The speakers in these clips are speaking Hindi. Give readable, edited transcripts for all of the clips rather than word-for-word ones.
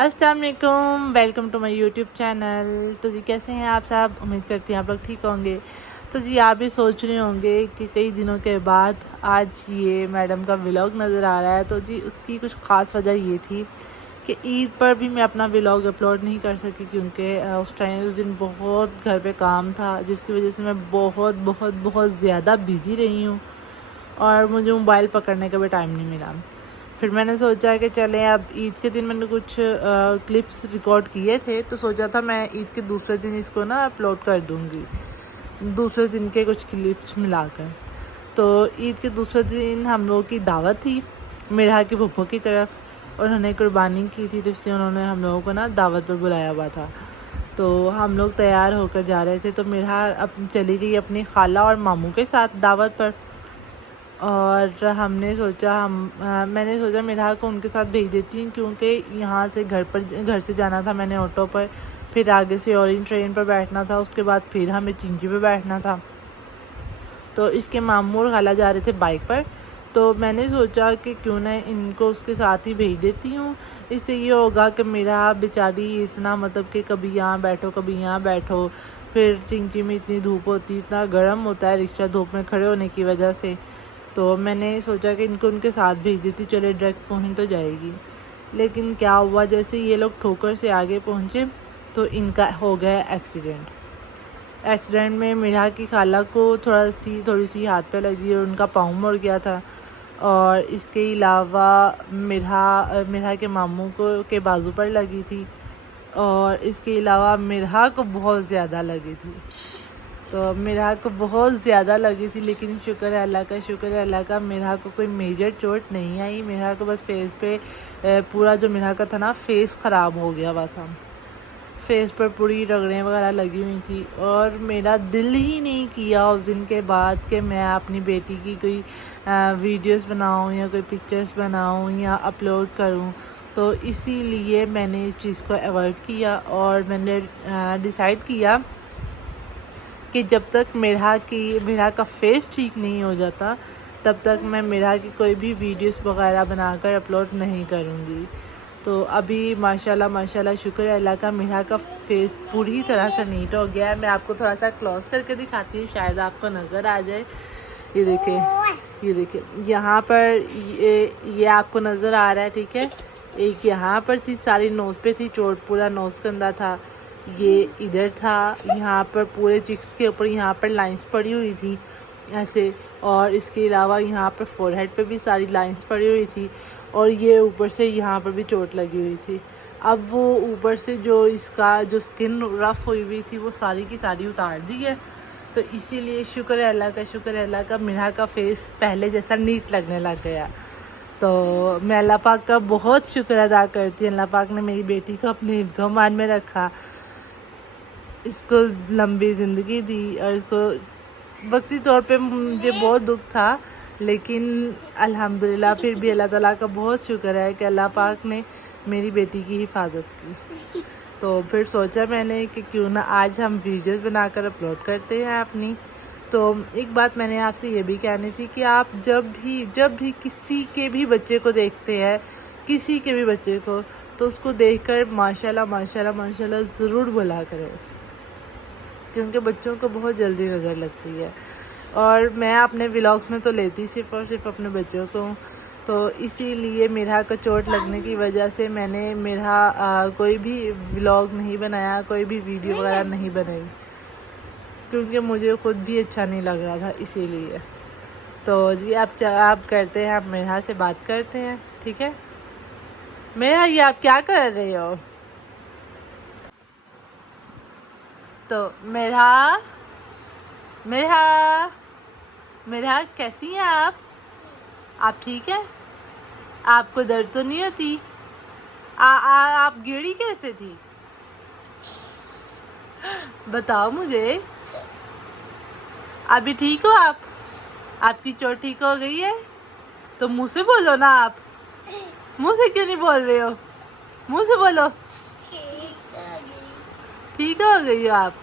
अस्सलाम वालेकुम, welcome to my YouTube channel. तो जी कैसे हैं आप सब? उम्मीद करती हैं आप लोग ठीक होंगे। तो जी आप भी सोच रहे होंगे कि कई दिनों के बाद आज ये मैडम का व्लॉग नज़र आ रहा है। तो जी उसकी कुछ ख़ास वजह ये थी कि ईद पर भी मैं अपना व्लॉग अपलोड नहीं कर सकी, क्योंकि उस दिन बहुत घर पे काम था, जिसकी वजह से मैं बहुत बहुत बहुत ज़्यादा बिज़ी रही हूँ और मुझे मोबाइल पकड़ने का भी टाइम नहीं मिला। फिर मैंने सोचा कि चलें, अब ईद के दिन मैंने कुछ क्लिप्स रिकॉर्ड किए थे, तो सोचा था मैं ईद के दूसरे दिन इसको ना अपलोड कर दूँगी, दूसरे दिन के कुछ क्लिप्स मिलाकर। तो ईद के दूसरे दिन हम लोगों की दावत थी मेरा की फूफो की तरफ। उन्होंने कुर्बानी की थी, तो इसलिए उन्होंने हम लोगों को ना दावत पर बुलाया हुआ था। तो हम लोग तैयार होकर जा रहे थे, तो मेरा अब चली गई अपनी खाला और मामू के साथ दावत पर। और हमने सोचा मैंने सोचा मेरा को उनके साथ भेज देती हूँ, क्योंकि यहाँ से घर से जाना था मैंने ऑटो पर, फिर आगे से ऑरेंज ट्रेन पर बैठना था, उसके बाद फिर हमें चिंची पे बैठना था। तो इसके मामू और खाला जा रहे थे बाइक पर, तो मैंने सोचा कि क्यों ना इनको उसके साथ ही भेज देती हूँ। इससे ये होगा कि मेरा बेचारी इतना मतलब कि कभी यहाँ बैठो कभी यहाँ बैठो, फिर चिंची में इतनी धूप होती, इतना गर्म होता है रिक्शा धूप में खड़े होने की वजह से। तो मैंने सोचा कि इनको उनके साथ भेज देती, चले डायरेक्ट पहुँच तो जाएगी। लेकिन क्या हुआ, जैसे ये लोग ठोकर से आगे पहुँचे तो इनका हो गया एक्सीडेंट में मेरा की खाला को थोड़ी सी हाथ पे लगी और उनका पाँव मुड़ गया था। और इसके अलावा मेरा के मामू को के बाजू पर लगी थी, और इसके अलावा मेरा को बहुत ज़्यादा लगी थी। तो मेरा को बहुत ज़्यादा लगी थी, लेकिन शुक्र है अल्लाह का मेरा को कोई मेजर चोट नहीं आई। मेरा को बस फेस पे पूरा जो मेरा का था ना फेस ख़राब हो गया हुआ था, फेस पर पूरी रगड़ें वगैरह लगी हुई थी। और मेरा दिल ही नहीं किया उस दिन के बाद कि मैं अपनी बेटी की कोई वीडियोस बनाऊं या कोई पिक्चर्स बनाऊं या अपलोड करूं। तो इसीलिए मैंने इस चीज़ को अवॉइड किया, और मैंने डिसाइड किया कि जब तक मेरा का फेस ठीक नहीं हो जाता तब तक मैं मेरा की कोई भी वीडियोस वगैरह बनाकर अपलोड नहीं करूँगी। तो अभी माशाल्लाह शुक्र है अल्लाह का, मेरा का फेस पूरी तरह से नीट हो गया है। मैं आपको थोड़ा सा क्लोज करके दिखाती हूँ, शायद आपको नज़र आ जाए। ये देखिए यहाँ पर ये आपको नज़र आ रहा है, ठीक है। एक यहाँ पर थी, सारी नोज़ पे थी चोट, पूरा नोज़ गंदा था। ये इधर था, यहाँ पर पूरे चिक्स के ऊपर यहाँ पर लाइंस पड़ी हुई थी ऐसे। और इसके अलावा यहाँ पर फोरहेड पे भी सारी लाइंस पड़ी हुई थी, और ये ऊपर से यहाँ पर भी चोट लगी हुई थी। अब वो ऊपर से इसका जो स्किन रफ़ हुई हुई थी वो सारी की सारी उतार दी है। तो इसीलिए शुक्र है अल्लाह का मेरा का फेस पहले जैसा नीट लगने लग गया। तो मैं अल्लाह पाक का बहुत शुक्र अदा करती हूँ। अल्लाह पाक ने मेरी बेटी को अपने हिफ्ज़-ओ-मान में रखा, इसको लंबी ज़िंदगी दी, और इसको वक्ती तौर पे मुझे बहुत दुख था, लेकिन अल्हम्दुलिल्लाह फिर भी अल्लाह ताला का बहुत शुक्र है कि अल्लाह पाक ने मेरी बेटी की हिफाजत की। तो फिर सोचा मैंने कि क्यों ना आज हम वीडियोस बनाकर अपलोड करते हैं अपनी। तो एक बात मैंने आपसे ये भी कहनी थी कि आप जब भी किसी के भी बच्चे को देखते हैं, किसी के भी बच्चे को, तो उसको देखकर माशाल्लाह ज़रूर बोला करें, क्योंकि बच्चों को बहुत जल्दी नज़र लगती है। और मैं अपने व्लॉग्स में तो लेती सिर्फ़ और सिर्फ अपने बच्चों को, तो इसीलिए मेरा को चोट लगने की वजह से मैंने कोई भी व्लॉग नहीं बनाया, कोई भी वीडियो वगैरह नहीं बनाई, क्योंकि मुझे खुद भी अच्छा नहीं लग रहा था इसीलिए। तो जी आप करते हैं, आप मेरा से बात करते हैं, ठीक है। मेरा ये आप क्या कर रहे हो? तो मेरा कैसी हैं आप ठीक है? आपको दर्द तो नहीं होती? आप गिरी कैसे थी, बताओ मुझे। अभी ठीक हो आप? आपकी चोट ठीक हो गई है? तो मुंह से बोलो ना, आप मुंह से क्यों नहीं बोल रहे हो? मुंह से बोलो। ठीक हो गई हो आप?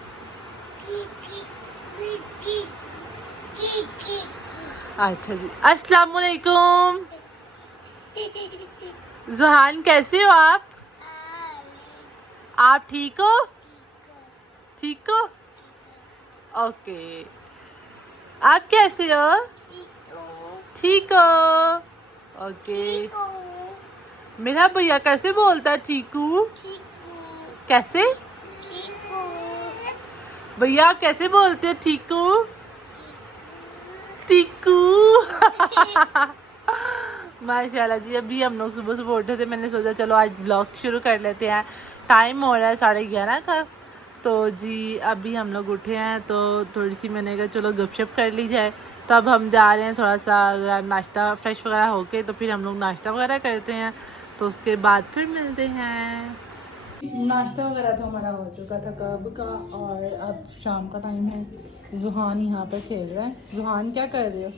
अच्छा जी, अस्सलाम वालेकुम। जुहान कैसे हो आप? आप ठीक हो? ठीक हो? ओके। आप कैसे हो? ठीक हो? ओके। मेरा भैया कैसे बोलता है चीकू? कैसे? भैया कैसे बोलते हैं ठीकू? टीकू। माशाल्लाह जी, अभी हम लोग सुबह सुबह उठे थे, मैंने सोचा चलो आज ब्लॉग शुरू कर लेते हैं। टाइम हो रहा है 11:30 का। तो जी अभी हम लोग उठे हैं तो थोड़ी सी मैंने कहा चलो गपशप कर ली जाए। तो अब हम जा रहे हैं थोड़ा सा नाश्ता फ्रेश वगैरह होके, तो फिर हम लोग नाश्ता वगैरह करते हैं, तो उसके बाद फिर मिलते हैं। नाश्ता वगैरह तो हमारा हो चुका था कब का, और अब शाम का टाइम है। जुहान यहाँ पर खेल रहा है। जुहान क्या कर रहे हो?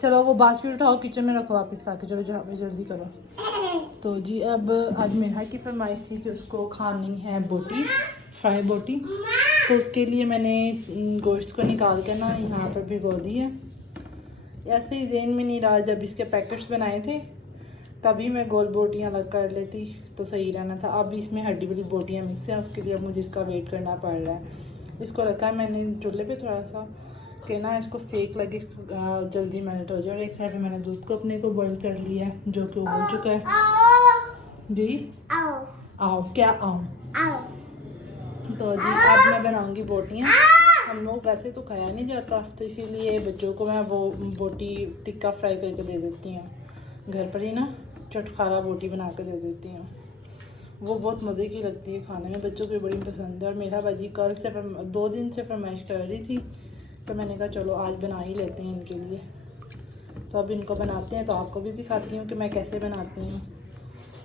चलो वो बास्केट उठाओ, किचन में रखो वापस लाके, चलो जहाँ पे जल्दी करो। तो जी अब आज मेरा की फरमाइश थी कि उसको खानी है बोटी, फ्राई बोटी। तो उसके लिए मैंने गोश्त को निकाल कर ना यहाँ पर भिगो दी है। ऐसे ही जेन में नहीं रहा, जब इसके पैकेट्स बनाए थे तभी मैं गोल बोटियाँ अलग कर लेती तो सही रहना था। अब इसमें हड्डी वाली बोटियाँ मिक्स हैं, उसके लिए अब मुझे इसका वेट करना पड़ रहा है। इसको रखा है मैंने चूल्हे पे थोड़ा सा कि ना इसको सेक लगे, इसको जल्दी मेल्ट हो जाए। और एक साइड पे मैंने दूध को अपने को बॉईल कर लिया है जो कि उबल चुका है। जी आओ क्या आओ। तो जी अब मैं बनाऊंगी बोटियाँ। हम लोग वैसे तो खाया नहीं जाता, तो इसीलिए बच्चों को मैं वो बोटी टिक्का फ्राई करके दे देती हूँ। घर पर ही ना चटखारा बोटी बना कर दे देती हूँ, वो बहुत मज़े की लगती है खाने में, बच्चों को बड़ी पसंद है। और मेरा बाजी कल से 2 दिन से फरमाइश कर रही थी, तो मैंने कहा चलो आज बना ही लेते हैं इनके लिए। तो अब इनको बनाते हैं, तो आपको भी दिखाती हूँ कि मैं कैसे बनाती हूँ।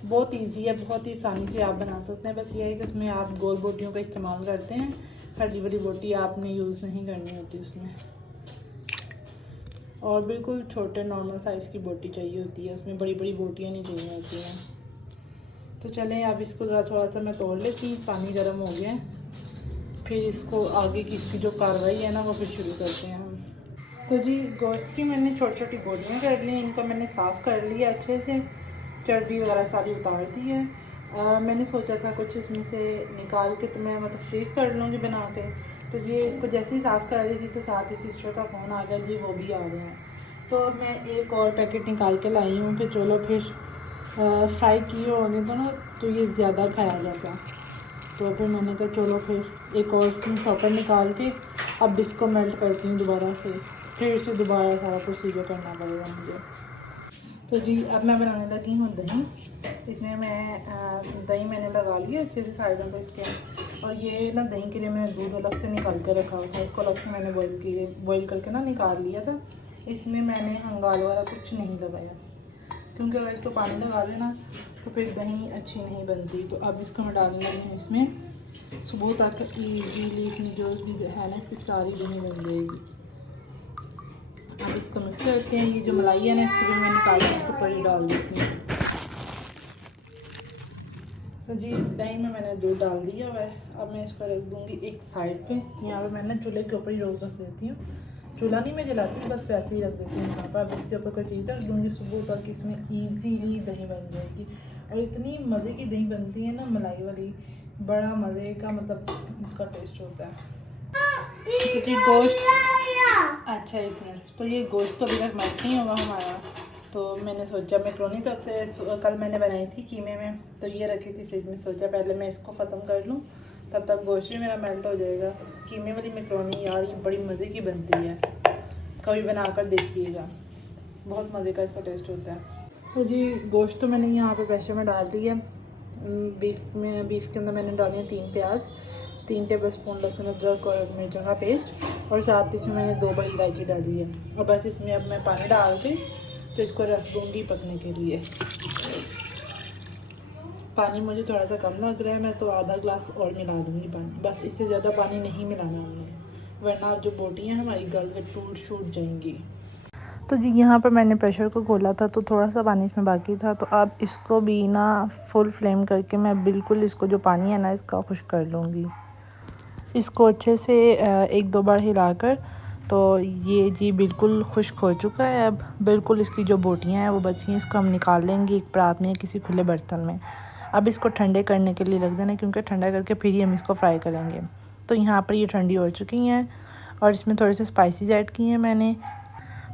बहुत इजी है, बहुत ही आसानी से आप बना सकते हैं। बस ये है कि उसमें आप गोल बोटियों का इस्तेमाल करते हैं, हड्डी वाली बोटी आपने यूज़ नहीं करनी होती उसमें। और बिल्कुल छोटे नॉर्मल साइज़ की बोटी चाहिए होती है, उसमें बड़ी बड़ी बोटियाँ नहीं चाहिए होती हैं। तो चलें अब इसको ज़रा थोड़ा सा मैं तोड़ लेती हूँ, पानी गर्म हो गया है। फिर इसको आगे की इसकी जो कार्रवाई है ना वो फिर शुरू करते हैं हम। तो जी गोश्त की मैंने छोटी छोटी बोटियाँ कर ली, इनको मैंने साफ़ कर लिया अच्छे से, चर्बी वगैरह सारी उतार दी है। मैंने सोचा था कुछ इसमें से निकाल के तो मैं मतलब फ्रीज़ कर लूँगी बना के। तो जी इसको जैसे ही साफ़ कर रही थी तो साथ ही सिस्टर का फ़ोन आ गया, जी वो भी आ गए हैं। तो मैं एक और पैकेट निकाल के लाई हूँ कि चलो फिर फ्राई किए होंगे तो ना तो ये ज़्यादा खाया जाता है। तो फिर मैंने कहा चलो फिर एक और शॉपर निकाल के अब इसको मेल्ट करती हूँ दोबारा से, फिर इसे दोबारा सारा प्रोसीजर करना पड़ेगा मुझे। तो जी अब मैं बनाने लगी हूँ दही। इसमें मैं दही मैंने लगा लिया अच्छे से साइडों पर इसके, और ये ना दही के लिए मैंने दूध अलग से निकाल कर रखा हुआ था, इसको अलग से मैंने बॉईल करके ना निकाल लिया था। इसमें मैंने हंगाल वाला कुछ नहीं लगाया, क्योंकि अगर इसको पानी लगा देना तो फिर दही अच्छी नहीं बनती। तो अब इसको मैं डालने लगी हूँ इसमें। सुबह तक ईजीली इसमें जो भी है ना इसकी सारी दही बन जाएगी। अब इसको मिक्स करते हैं। ये जो मलाई है ना इसको भी मैं निकाल के इसको ऊपर डाल देती हूँ। तो जी दही में मैंने दूध डाल दिया हुआ है। अब मैं इसको रख दूँगी एक साइड पे। यहाँ पे मैंने चूल्हे के ऊपर ही रोज़ रख देती हूँ, चूल्हा नहीं मैं जलाती, बस वैसे ही रख देती हूँ यहाँ पर। अब इसके ऊपर कोई चीज़ रख दूँगी, सुबह तक इसमें ईजीली दही बन जाएगी। और इतनी मज़े की दही बनती है ना मलाई वाली, बड़ा मज़े का मतलब उसका टेस्ट होता है। क्योंकि गोश्त अच्छा 1 मिनट, तो ये गोश्त तो अभी तक मैच नहीं होगा हमारा, तो मैंने सोचा मैक्रोनी तब से कल मैंने बनाई थी कीमे में, तो ये रखी थी फ्रिज में। सोचा पहले मैं इसको ख़त्म कर लूँ, तब तक गोश्त भी मेरा मेल्ट हो जाएगा। कीमे वाली मैक्रोनी यार ये बड़ी मज़े की बनती है, कभी बना कर देखिएगा, बहुत मज़े का इसका टेस्ट होता है। तो जी गोश्त तो मैंने यहाँ पे प्रेशर में डाल दी है। बीफ के अंदर मैंने डाली है 3 प्याज, 3 टेबल स्पून लहसुन अदरक और मिर्चों का पेस्ट, और साथ ही इसमें मैंने 2 बड़ी इलायची डाली है। और बस इसमें अब मैं पानी डाल के तो इसको रख दूँगी पकने के लिए। पानी मुझे थोड़ा सा कम लग रहा है, मैं तो आधा ग्लास और मिला दूँगी पानी, बस इससे ज़्यादा पानी नहीं मिलाना हमने, वरना जो बोटियाँ हैं हमारी गल के टूट जाएंगी। तो जी यहाँ पर मैंने प्रेशर को खोला था तो थोड़ा सा पानी इसमें बाकी था, तो अब इसको भी ना फुल फ्लेम करके मैं बिल्कुल इसको जो पानी है ना इसका खुश्क कर लूँगी। इसको अच्छे से 1-2 बार हिलाकर, तो ये जी बिल्कुल खुश्क हो चुका है। अब बिल्कुल इसकी जो बोटियाँ हैं वो बची हैं, इसको हम निकाल लेंगे एक परात में, किसी खुले बर्तन में। अब इसको ठंडे करने के लिए रख देना, क्योंकि ठंडा करके फिर ही हम इसको फ्राई करेंगे। तो यहाँ पर ये ठंडी हो चुकी हैं और इसमें थोड़े से स्पाइसेस ऐड किए हैं मैंने।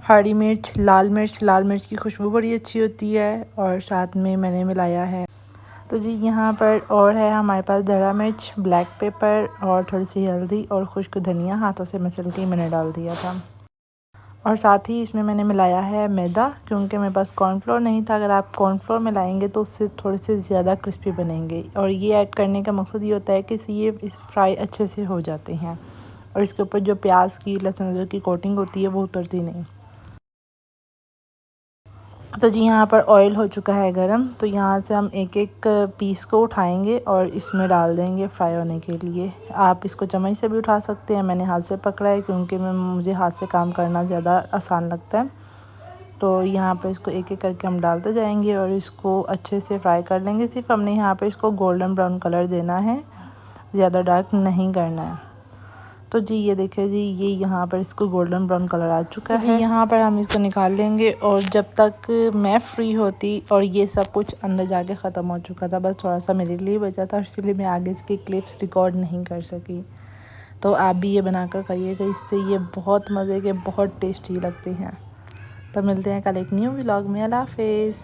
हरी मिर्च, लाल मिर्च की खुशबू बड़ी अच्छी होती है, और साथ में मैंने मिलाया है। तो जी यहाँ पर और है हमारे पास धड़ा मिर्च, ब्लैक पेपर और थोड़ी सी हल्दी और खुश्क धनिया हाथों से मसल के मैंने डाल दिया था। और साथ ही इसमें मैंने मिलाया है मैदा, क्योंकि मेरे पास कॉर्नफ्लोर नहीं था। अगर आप कॉर्नफ्लोर मिलाएंगे तो उससे थोड़े से ज़्यादा क्रिस्पी बनेंगे, और ये ऐड करने का मकसद ये होता है कि ये इस फ्राई अच्छे से हो जाते हैं और इसके ऊपर जो प्याज की, लहसुन अदरक की कोटिंग होती है वो उतरती नहीं। तो जी यहाँ पर ऑयल हो चुका है गरम, तो यहाँ से हम एक एक पीस को उठाएंगे और इसमें डाल देंगे फ्राई होने के लिए। आप इसको चम्मच से भी उठा सकते हैं, मैंने हाथ से पकड़ा है क्योंकि मुझे हाथ से काम करना ज़्यादा आसान लगता है। तो यहाँ पर इसको एक एक करके हम डालते जाएंगे और इसको अच्छे से फ्राई कर लेंगे। सिर्फ हमने यहाँ पर इसको गोल्डन ब्राउन कलर देना है, ज़्यादा डार्क नहीं करना है। तो जी ये देखिए जी, ये यहाँ पर इसको गोल्डन ब्राउन कलर आ चुका है। यहाँ पर हम इसको निकाल लेंगे, और जब तक मैं फ्री होती और ये सब कुछ अंदर जाके ख़त्म हो चुका था, बस थोड़ा सा मेरे लिए बचा था, इसलिए मैं आगे इसके क्लिप्स रिकॉर्ड नहीं कर सकी। तो आप भी ये बनाकर खाइएगा, इससे ये बहुत मज़े के, बहुत टेस्टी लगते हैं। तो मिलते हैं कल एक न्यू व्लॉग में। अल्लाह हाफिज़।